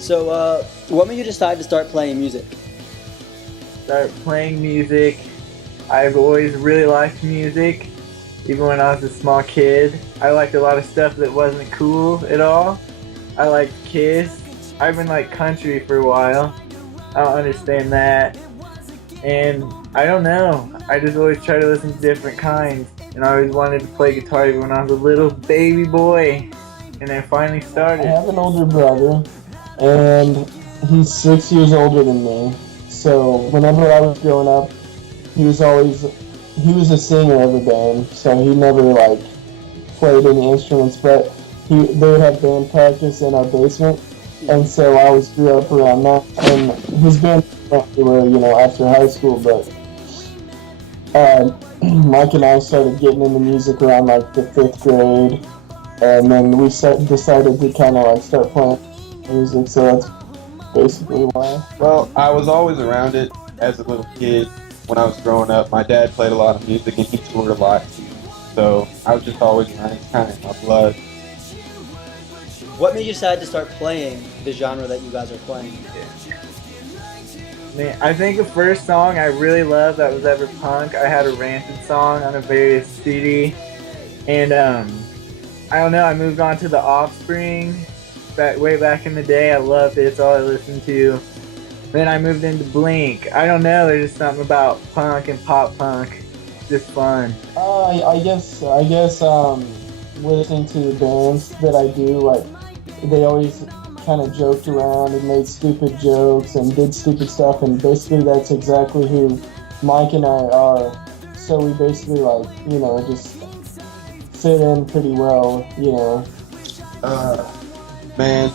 So, what made you decide to start playing music? Start playing music. I've always really liked music, even when I was a small kid. I liked a lot of stuff that wasn't cool at all. I liked Kiss. I've been like country for a while. I don't understand that. And I don't know. I just always try to listen to different kinds. And I always wanted to play guitar even when I was a little baby boy. And then finally I started. have an older brother, and he's 6 years older than me. So whenever I was growing up, he was a singer of the band, so he never like played any instruments, but they would have band practice in our basement, and so I always grew up around that. And his band went everywhere, after high school, but Mike and I started getting into music around like the 5th grade, and then we decided to kind of like start playing music, so that's basically why. Well, I was always around it as a little kid. When I was growing up, my dad played a lot of music and he toured a lot too. So I was just always around it, kind of in my blood. What made you decide to start playing the genre that you guys are playing? Man, I think the first song I really loved that was ever punk, I had a Rancid song on a various CD. And I don't know, I moved on to The Offspring way back in the day. I loved it, it's all I listened to. Then I moved into Blink. I don't know, there's just something about punk and pop punk. It's just fun. I guess listening to the bands that I do, like, they always kind of joked around and made stupid jokes and did stupid stuff, and basically that's exactly who Mike and I are. So we basically just fit in pretty well, Man,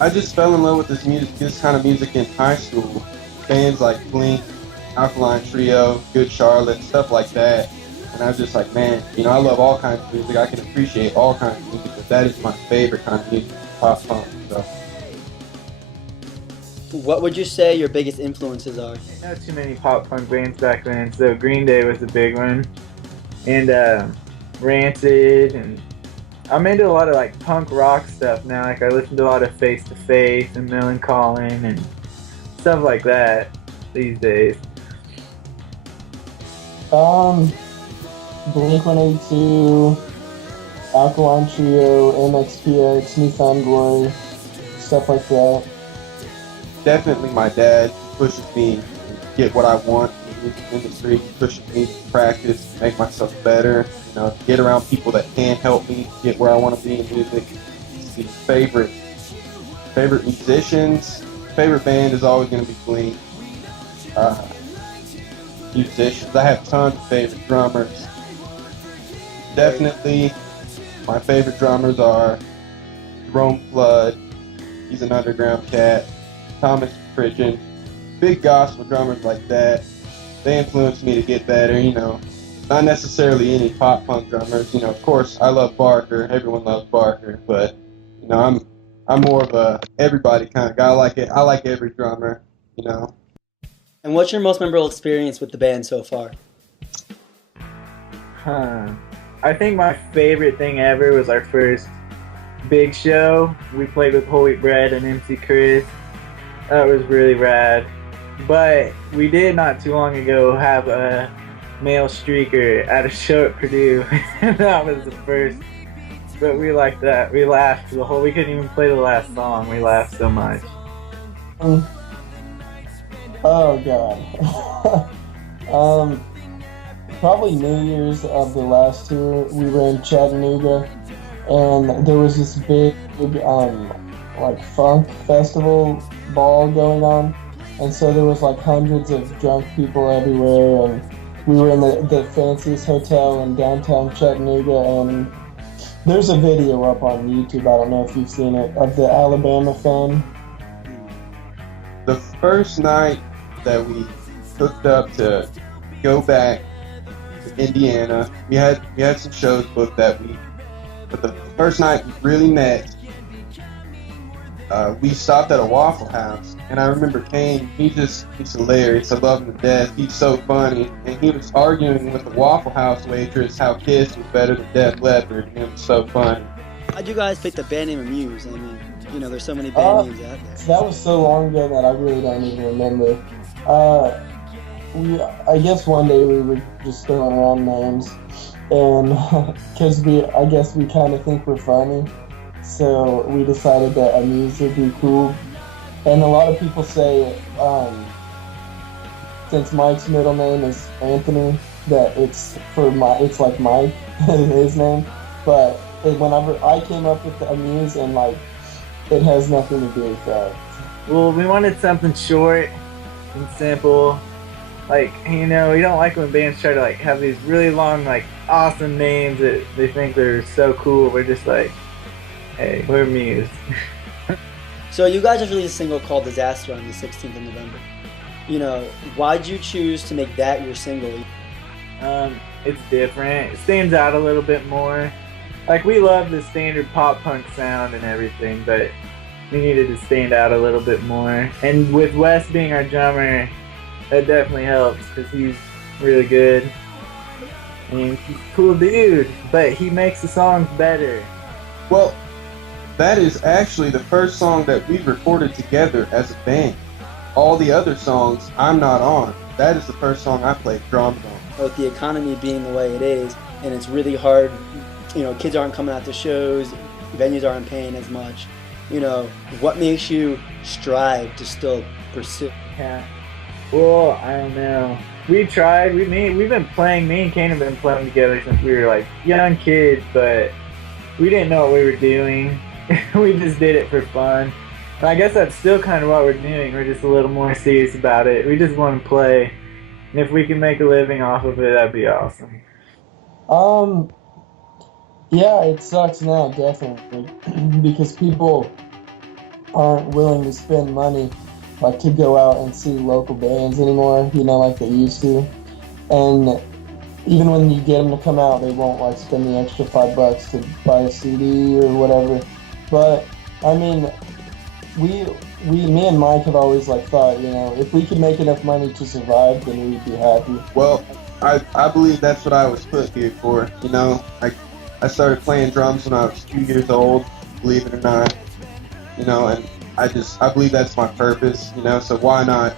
I just fell in love with this kind of music in high school. Bands like Blink, Alkaline Trio, Good Charlotte, stuff like that. And I was just like, man, I love all kinds of music. I can appreciate all kinds of music, but that is my favorite kind of music, pop punk. So. What would you say your biggest influences are? Not too many pop punk bands back then, so Green Day was a big one. And Rancid, and I'm into a lot of like punk rock stuff now. Like I listen to a lot of Face to Face and Millencolin and stuff like that these days. Blink-182, Alkaline Trio, MXPX, Newfound Glory, stuff like that. Definitely my dad pushes me to get what I want in the music industry. He pushes me to practice, make myself better, get around people that can help me get where I want to be in music. See favorite musicians. Favorite band is always going to be Blink. Musicians, I have tons of favorite drummers. Definitely, my favorite drummers are Jerome Flood. He's an underground cat. Thomas Pridgeon. Big gospel drummers like that. They influenced me to get better. Not necessarily any pop punk drummers. Of course, I love Barker. Everyone loves Barker, but I'm more of a everybody kind of guy. I like every drummer. And what's your most memorable experience with the band so far? I think my favorite thing ever was our first big show. We played with Whole Wheat Bread and MC Chris. That was really rad. But we did not too long ago have a male streaker at a show at Purdue. That was the first. But we liked that. We laughed we couldn't even play the last song. We laughed so much. Oh God. Probably New Year's of the last tour, we were in Chattanooga, and there was this big funk festival ball going on, and so there was like hundreds of drunk people everywhere, and we were in the fanciest hotel in downtown Chattanooga, and there's a video up on YouTube, I don't know if you've seen it, of the Alabama fan. The first night that we hooked up to go back to Indiana, we had some shows booked that week, but the first night we really met, we stopped at a Waffle House, and I remember Kaine, he's hilarious, I love him to death, he's so funny, and he was arguing with the Waffle House waitress how Kiss was better than Def Leppard, and it was so funny. How'd you guys pick the band name Amuse? I mean, you know, there's so many band names out there. That was so long ago that I really don't even remember. I guess one day we were just throwing around names, and because I guess we kind of think we're funny, so we decided that Amuse would be cool. And a lot of people say, since Mike's middle name is Anthony, that it's like Mike, his name. But whenever I came up with the Amuse, and like, it has nothing to do with that. Well, we wanted something short and simple. Like, you know, we don't like when bands try to like have these really long, like, awesome names that they think they're so cool. We're just like, hey, we're Muse. So you guys just released a single called Disaster on the 16th of November. You know, why'd you choose to make that your single? It's different. It stands out a little bit more. Like, we love the standard pop punk sound and everything, but we needed to stand out a little bit more. And with Wes being our drummer, that definitely helps because he's really good. And he's a cool dude, but he makes the songs better. Well, that is actually the first song that we recorded together as a band. All the other songs I'm not on. That is the first song I played drums on. With the economy being the way it is, and it's really hard, you know, kids aren't coming out to shows, venues aren't paying as much. You know, what makes you strive to still pursue? Yeah. Well, I don't know. We tried. We've been playing. Me and Kaine have been playing together since we were like young kids, but we didn't know what we were doing. We just did it for fun. And I guess that's still kind of what we're doing. We're just a little more serious about it. We just want to play. And if we can make a living off of it, that'd be awesome. Yeah, it sucks now, definitely, because people aren't willing to spend money, like, to go out and see local bands anymore, you know, like they used to. And even when you get them to come out, they won't, like, spend the extra $5 to buy a CD or whatever. But, I mean, me and Mike have always, like, thought, you know, if we could make enough money to survive, then we'd be happy. Well, I believe that's what I was put here for. You know, I started playing drums when I was 2 years old, believe it or not. You know, and I believe that's my purpose, you know, so why not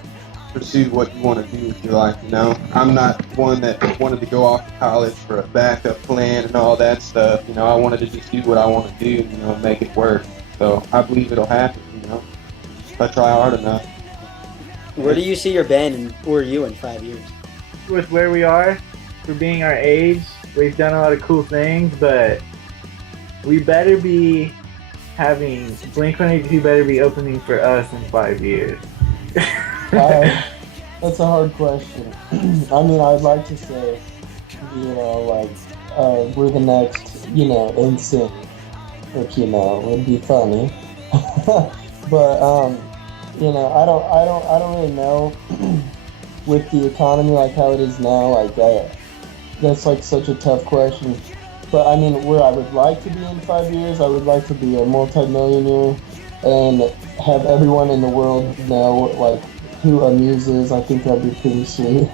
pursue what you want to do with your life, you know? I'm not one that wanted to go off to college for a backup plan and all that stuff, you know. I wanted to just do what I want to do, you know, make it work. So I believe it'll happen, you know, if I try hard enough. Where do you see your band or you in 5 years? With where we are, for being our age, we've done a lot of cool things, but we better be having Blink-182 better be opening for us in 5 years. That's a hard question. I mean, I'd like to say, you know, like, we're the next, you know, NSYNC, which, you know, would be funny. But, you know, I don't really know with the economy, like, how it is now, like, that's, like, such a tough question. But, I mean, where I would like to be in 5 years, I would like to be a multi-millionaire and have everyone in the world know, like, who Amuse is. I think that'd be pretty sweet.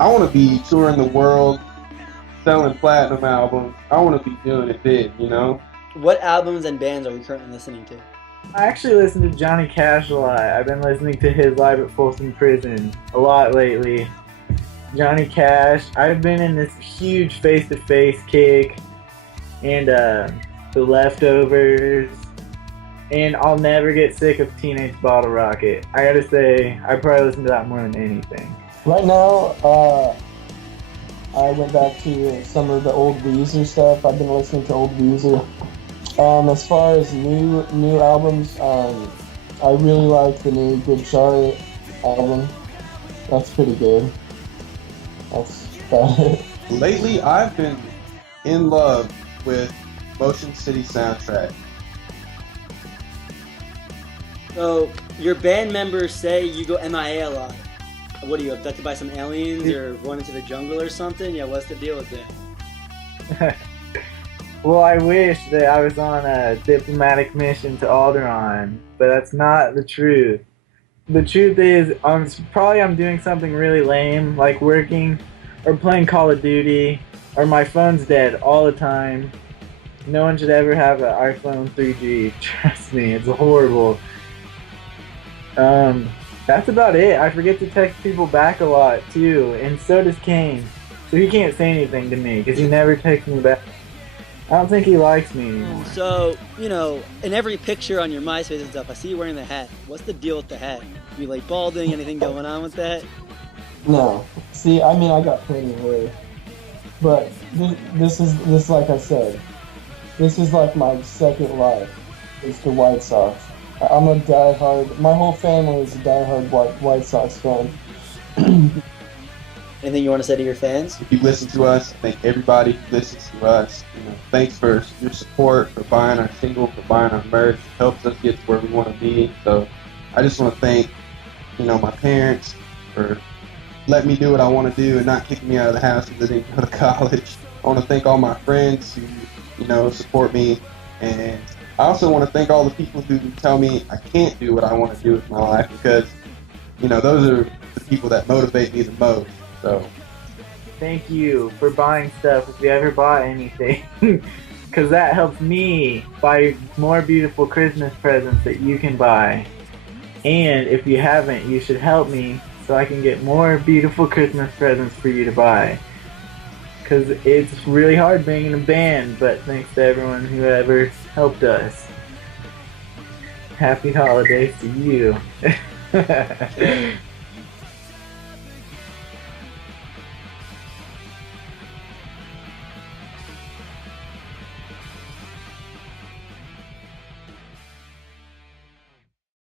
I want to be touring the world, selling platinum albums. I want to be doing it big, you know? What albums and bands are you currently listening to? I actually listen to Johnny Cash a lot. I've been listening to his live at Folsom Prison a lot lately. Johnny Cash. I've been in this huge face-to-face kick, and The Leftovers, and I'll never get sick of Teenage Bottle Rocket. I gotta say, I probably listen to that more than anything. Right now, I went back to some of the old Weezer stuff. I've been listening to old Weezer. As far as new albums, I really like the new Good Charlotte album. That's pretty good. That's about it. Lately, I've been in love with Motion City Soundtrack. So, your band members say you go MIA a lot. What are you, abducted by some aliens or going into the jungle or something? Yeah, what's the deal with that? Well, I wish that I was on a diplomatic mission to Alderaan, but that's not the truth. The truth is, I'm doing something really lame, like working or playing Call of Duty, or my phone's dead all the time. No one should ever have an iPhone 3G. Trust me, it's horrible. That's about it. I forget to text people back a lot too, and so does Kaine. So he can't say anything to me because he never texts me back. I don't think he likes me anymore. So, you know, in every picture on your MySpace and stuff, I see you wearing the hat. What's the deal with the hat? You like balding? Anything going on with that? No. See, I mean, I got plenty of hair. But this is like I said, this is like my second life. It's the White Sox. I'm a diehard. My whole family is a diehard White Sox fan. Anything you want to say to your fans? If you listen to us, thank everybody who listens to us. You know, thanks for your support, for buying our single, for buying our merch. It helps us get to where we want to be. So I just want to thank, you know, my parents for letting me do what I want to do and not kicking me out of the house because I didn't go to college. I want to thank all my friends who, you know, support me. And I also want to thank all the people who tell me I can't do what I want to do with my life because, you know, those are the people that motivate me the most. So, thank you for buying stuff if you ever bought anything, because that helps me buy more beautiful Christmas presents that you can buy. And if you haven't, you should help me so I can get more beautiful Christmas presents for you to buy. Because it's really hard being in a band, but thanks to everyone who ever helped us. Happy holidays to you.